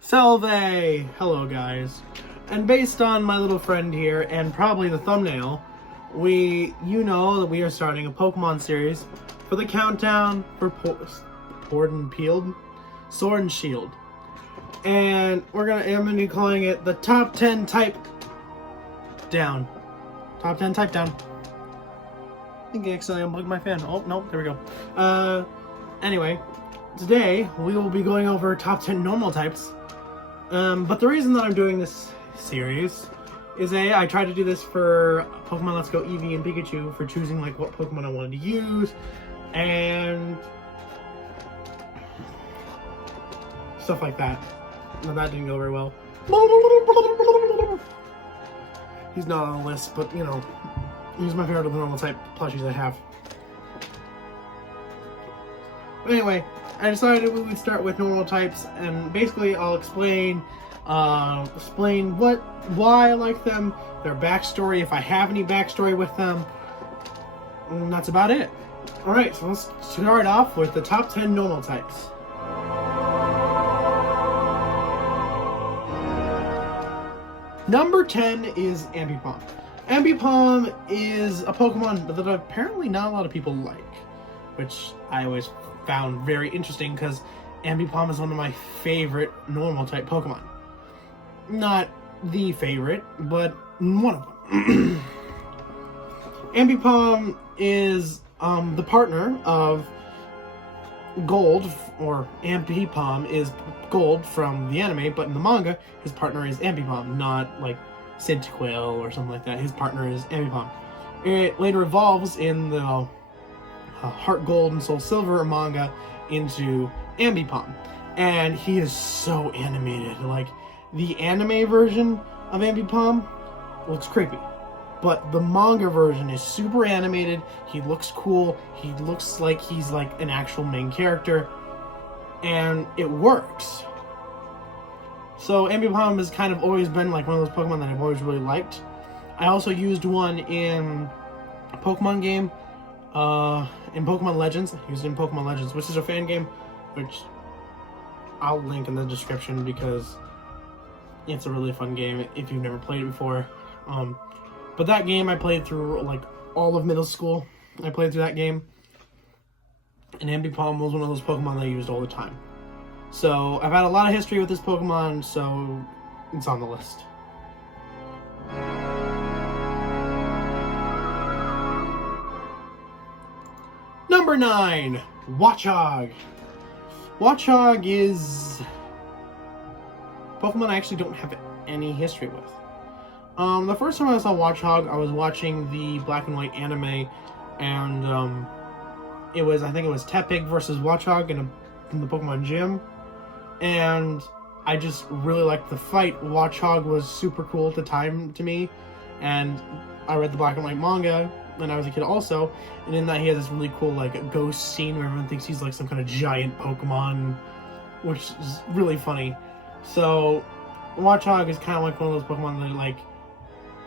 Salve! Hello guys. And based on my little friend here, and probably the thumbnail, you know that we are starting a Pokemon series for the countdown for Sword and Shield. And I'm gonna be calling it the Top 10 Type Down. Top 10 Type Down. I think I accidentally unplugged my fan. Oh, no, there we go. Anyway, today we will be going over top 10 normal types. But the reason that I'm doing this series is I tried to do this for Pokemon Let's Go Eevee and Pikachu for choosing like what Pokemon I wanted to use and stuff like that. Now that didn't go very well. He's not on the list, but you know, he's my favorite of the normal type plushies I have. But anyway, I decided we would start with normal types, and basically I'll explain why I like them, their backstory, if I have any backstory with them, and that's about it. Alright, so let's start off with the top 10 normal types. Number 10 is Ambipom. Ambipom is a Pokemon that apparently not a lot of people like, which I always found very interesting because Ambipom is one of my favorite normal type Pokemon. Not the favorite, but one of them. Ambipom is the partner of Gold, or Ambipom is Gold from the anime, but in the manga, his partner is Ambipom, not like Cyndaquil or something like that. His partner is Ambipom. It later evolves in the Heart Gold and Soul Silver manga into Ambipom, and he is so animated. Like, the anime version of Ambipom looks creepy, but the manga version is super animated. He looks cool. He looks like he's like an actual main character, and it works. So Ambipom has kind of always been like one of those Pokemon that I've always really liked. I also used one in a Pokemon game, in Pokemon Legends. I used it in Pokemon Legends, which is a fan game, which I'll link in the description because it's a really fun game if you've never played it before. But that game I played through like all of middle school. I played through that game, and Ambipom was one of those Pokemon that I used all the time. So I've had a lot of history with this Pokemon, so it's on the list. Number 9, Watchog. Watchog is Pokemon I actually don't have any history with. The first time I saw Watchog, I was watching the black and white anime, and I think it was Tepig versus Watchog in the Pokemon Gym, and I just really liked the fight. Watchog was super cool at the time to me, and I read the black and white manga when I was a kid also, and in that he has this really cool like ghost scene where everyone thinks he's like some kind of giant Pokemon, which is really funny. So Watchog is kind of like one of those Pokemon that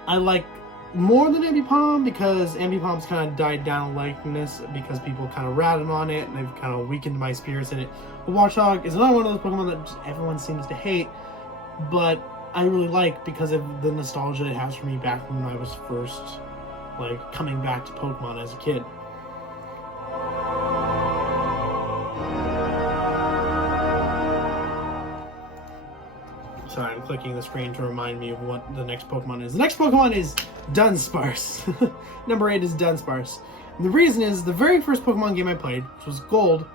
I like more than Ambipom, because Ambipom's kind of died down in likeness because people kind of ratted on it and they've kind of weakened my spirits in it. But Watchog is another one of those Pokemon that just everyone seems to hate, but I really like because of the nostalgia it has for me back when I was first like coming back to Pokemon as a kid. Sorry, I'm clicking the screen to remind me of what the next Pokemon is. The next Pokemon is Dunsparce. Number 8 is Dunsparce. And the reason is, the very first Pokemon game I played, which was Gold,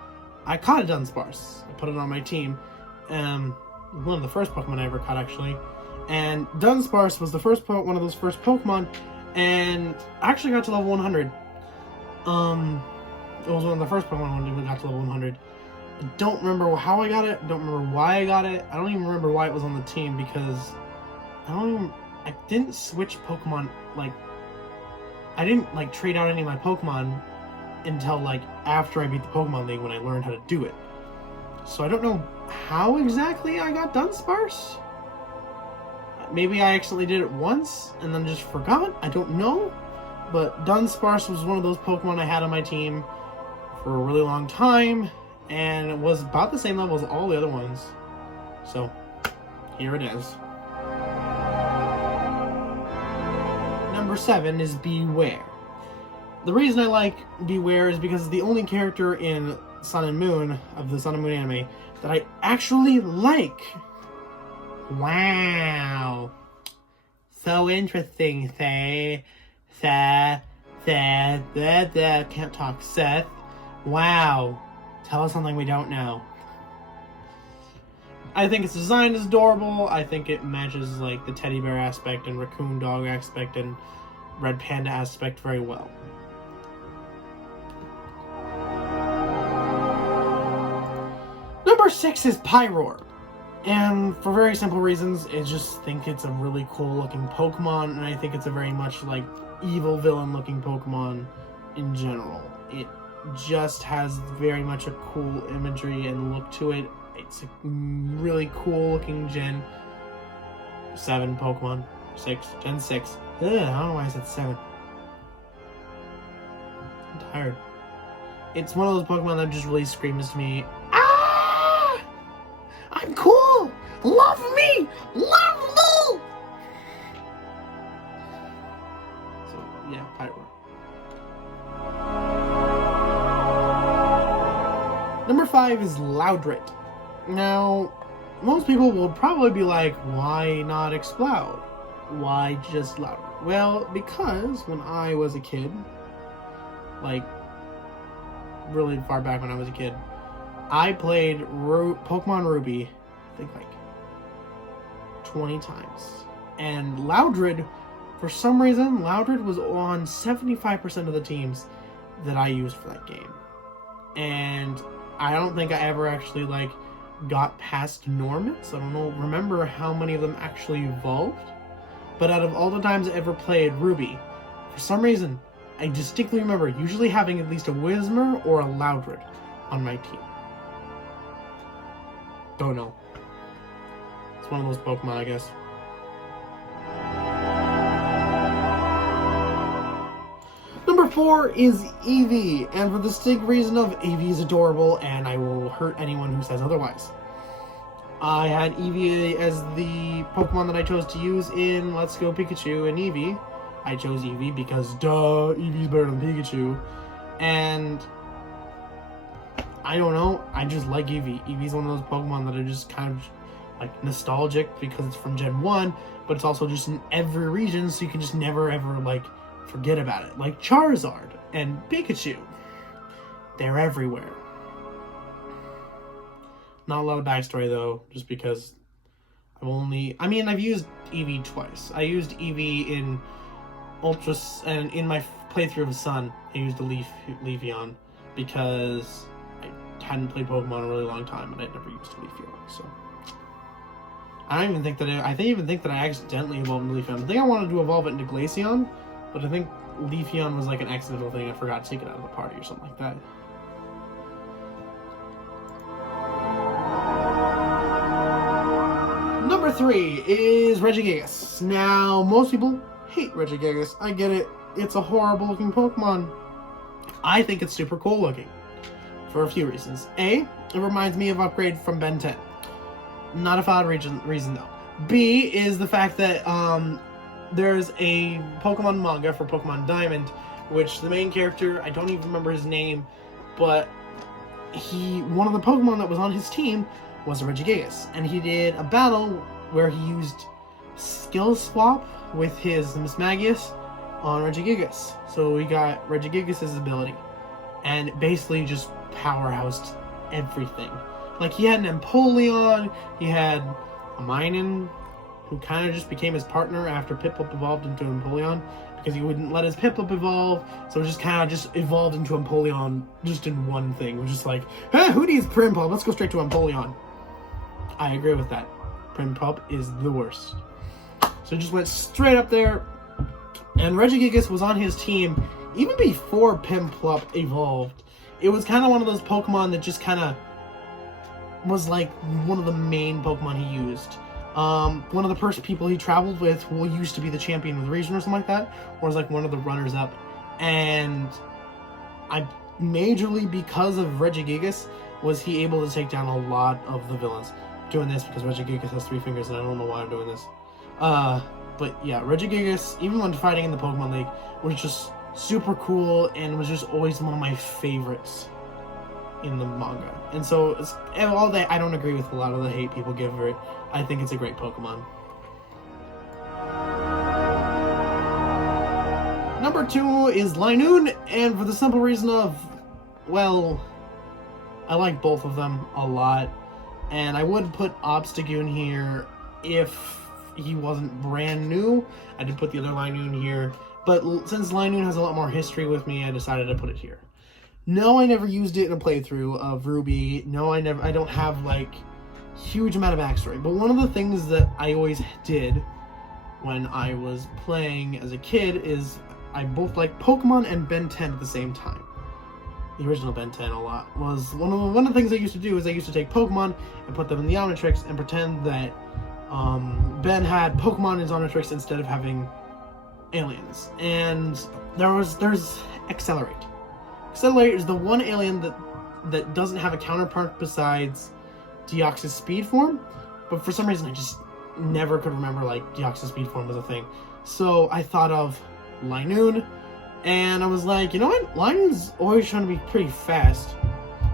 I caught a Dunsparce. I put it on my team. One of the first Pokemon I ever caught, actually. And Dunsparce was the first one of those first Pokemon, and I actually got to level 100. It was one of the first Pokemon I got to level 100. I don't remember how I got it. I don't remember why I got it. I don't even remember why it was on the team, because I didn't switch Pokemon, like, I didn't like trade out any of my Pokemon until like after I beat the Pokemon League, when I learned how to do it. So I don't know how exactly I got Dunsparce. Maybe I accidentally did it once and then just forgot. I don't know. But Dunsparce was one of those Pokemon I had on my team for a really long time, and it was about the same level as all the other ones. So Here it is. Number 7 is Bewear. The reason I like Bewear is because it's the only character in Sun and Moon, of the Sun and Moon anime, that I actually like. Wow. So interesting, Seth. Can't talk, Seth. Wow. Tell us something we don't know. I think its design is adorable. I think it matches like the teddy bear aspect and raccoon dog aspect and red panda aspect very well. Number 6 is Pyroar. And for very simple reasons, I just think it's a really cool looking Pokemon, and I think it's a very much like evil villain looking Pokemon in general. It just has very much a cool imagery and look to it. It's a really cool looking Gen 7 Pokemon. Gen 6. Ugh, I don't know why I said 7. I'm tired. It's one of those Pokemon that just really screams to me, "Ah! I'm cool! Love me! Love me!" So, yeah, Pyroar. Number 5 is Loudred. Now, most people will probably be like, why not Exploud? Why just Loudred? Well, because when I was a kid, like, really far back when I was a kid, I played Pokemon Ruby, I think like 20 times. And Loudred, for some reason, Loudred was on 75% of the teams that I used for that game. And I don't think I ever actually, like, got past Normans. I don't remember how many of them actually evolved. But out of all the times I ever played Ruby, for some reason, I distinctly remember usually having at least a Whismur or a Loudred on my team. Don't know. It's one of those Pokemon, I guess. Number 4 is Eevee, and for the distinct reason of Eevee is adorable, and I will hurt anyone who says otherwise. I had Eevee as the Pokemon that I chose to use in Let's Go Pikachu and Eevee. I chose Eevee because, duh, Eevee's better than Pikachu. And I don't know, I just like Eevee. Eevee's one of those Pokemon that are just kind of like nostalgic because it's from Gen 1, but it's also just in every region, so you can just never ever like forget about it. Like Charizard and Pikachu. They're everywhere. Not a lot of backstory though, just because I've used Eevee twice. I used Eevee in Ultras, and in my playthrough of Sun, I used the Leafeon because I hadn't played Pokemon in a really long time and I'd never used a Leafeon, so. I don't even think that I accidentally evolved into Leafeon. I think I wanted to evolve it into Glaceon, but I think Leafeon was like an accidental thing. I forgot to take it out of the party or something like that. Number 3 is Regigigas. Now, most people hate Regigigas. I get it. It's a horrible looking Pokemon. I think it's super cool looking. For a few reasons. A, it reminds me of Upgrade from Ben 10. Not a valid reason though. B is the fact that there's a Pokemon manga for Pokemon Diamond, which the main character, I don't even remember his name, but one of the Pokemon that was on his team was a Regigigas, and he did a battle where he used Skill Swap with his Mismagius on Regigigas. So we got Regigigas' ability, and it basically just powerhoused everything. Like, he had an Empoleon, he had a Minun, who kind of just became his partner after Piplup evolved into Empoleon, because he wouldn't let his Piplup evolve, so it just kind of just evolved into Empoleon just in one thing. It was just like, hey, who needs Primplup? Let's go straight to Empoleon. I agree with that. Primplup is the worst. So it just went straight up there, and Regigigas was on his team even before Piplup evolved. It was kind of one of those Pokemon that just kind of was like one of the main Pokemon he used. One of the first people he traveled with who used to be the champion of the region or something like that, or was like one of the runners up. And majorly because of Regigigas was he able to take down a lot of the villains. doing this because Regigigas has 3 fingers, and I don't know why I'm doing this. But yeah, Regigigas, even when fighting in the Pokemon League, was just super cool and was just always one of my favorites in the manga. And so, all that, I don't agree with a lot of the hate people give for it. I think it's a great Pokemon. Number 2 is Linoone, and for the simple reason of, well, I like both of them a lot, and I would put Obstagoon here if he wasn't brand new. I did put the other Linoone here, but since Linoone has a lot more history with me, I decided to put it here. No, I never used it in a playthrough of Ruby. No, I don't have, like, huge amount of backstory, but one of the things that I always did when I was playing as a kid is I both liked Pokemon and Ben 10 at the same time. The original Ben 10 a lot was one of the things I used to do is I used to take Pokemon and put them in the Omnitrix and pretend that Ben had Pokemon in his Omnitrix instead of having aliens. And there's Accelerate. Accelerate is the one alien that doesn't have a counterpart besides Deoxys speed form, but for some reason I just never could remember like Deoxys speed form was a thing. So I thought of Linoone, and I was like, you know what? Linoone's always trying to be pretty fast.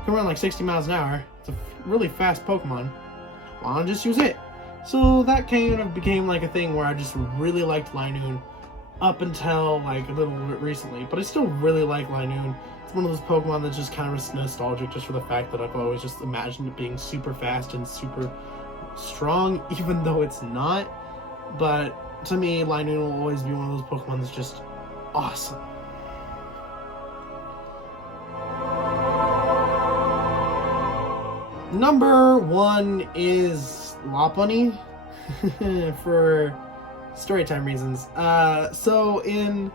Can run like 60 miles an hour. It's a really fast Pokemon. Why don't I just use it? So that kind of became like a thing where I just really liked Linoone up until like a little bit recently. But I still really like Linoone. It's one of those Pokemon that's just kind of nostalgic just for the fact that I've always just imagined it being super fast and super strong, even though it's not. But to me, Linoone will always be one of those Pokemon that's just awesome. Number 1 is Lopunny for storytime reasons. So in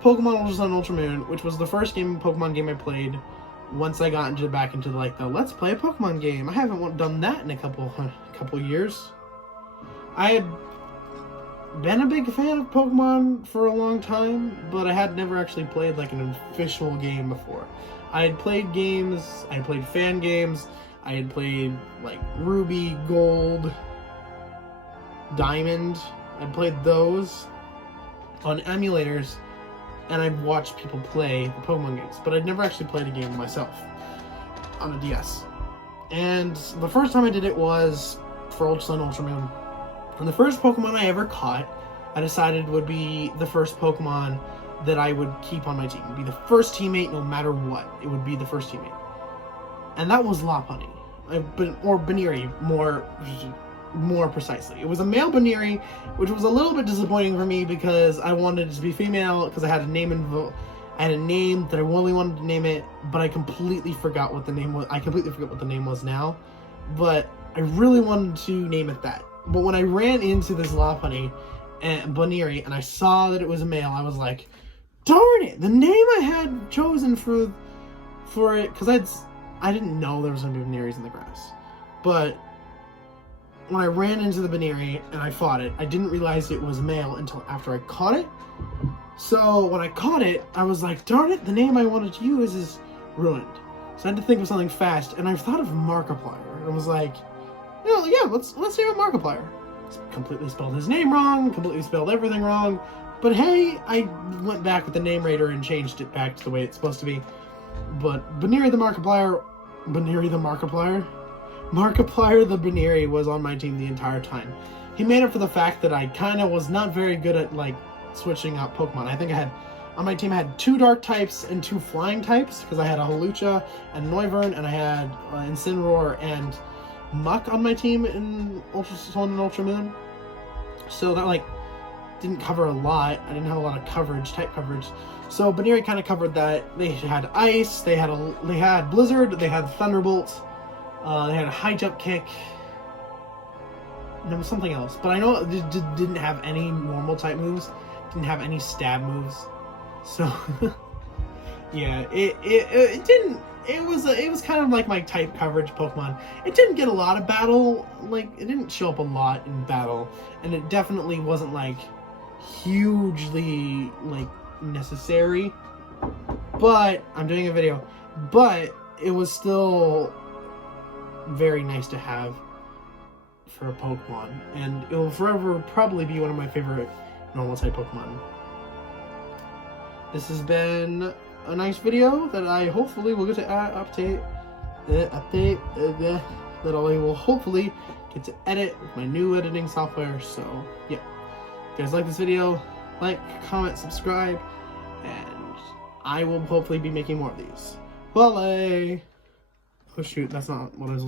Pokemon Ultra Sun Ultra Moon, which was the first Pokemon game I played once I got back into like the let's play a Pokemon game. I haven't done that in a couple years. I had been a big fan of Pokemon for a long time, but I had never actually played like an official game before. I had played games, I had played fan games, I had played like Ruby, Gold, Diamond. I played those on emulators, and I've watched people play the Pokemon games, but I'd never actually played a game myself on a DS. And the first time I did it was for Ultra Sun Ultra Moon. And the first Pokemon I ever caught, I decided would be the first Pokemon that I would keep on my team. It would be the first teammate no matter what. It would be the first teammate. And that was Lopunny. Or Baniri, more precisely. It was a male Baniri, which was a little bit disappointing for me because I wanted it to be female because I had a name that I really wanted to name it, but I completely forgot what the name was. I completely forgot what the name was now, but I really wanted to name it that. But when I ran into this Lopunny and Baniri and I saw that it was a male, I was like, darn it! The name I had chosen for it, because I didn't know there was going to be Baniris in the grass. But when I ran into the Baniri and I fought it, I didn't realize it was male until after I caught it. So when I caught it, I was like, darn it, the name I wanted to use is ruined. So I had to think of something fast, and I thought of Markiplier. And I was like, yeah, let's name it Markiplier. Completely spelled his name wrong, completely spelled everything wrong. But hey, I went back with the name raider and changed it back to the way it's supposed to be. But Baniri the Markiplier the Baniri was on my team the entire time. He made up for the fact that I kind of was not very good at, like, switching out Pokemon. I think on my team I had 2 dark types and 2 flying types, because I had a Hawlucha and Noivern, and I had Incineroar and Muck on my team in Ultra Sun and Ultra Moon. So that, like, didn't cover a lot. I didn't have a lot of type coverage. So Baniri kind of covered that. They had Ice, they had Blizzard, they had Thunderbolt, they had a high jump kick. There was something else, but I know it didn't have any normal type moves, didn't have any stab moves. So yeah, it didn't. It was kind of like my type coverage Pokemon. It didn't get a lot of battle, like it didn't show up a lot in battle, and it definitely wasn't like hugely like necessary. But I'm doing a video, but it was still very nice to have. for a Pokemon, and it will forever probably be one of my favorite normal type Pokemon. This has been a nice video that I hopefully will get to that I will hopefully get to edit with my new editing software. So yeah, if you guys like this video, like, comment, subscribe, and I will hopefully be making more of these. Bye. Oh shoot, that's not what I was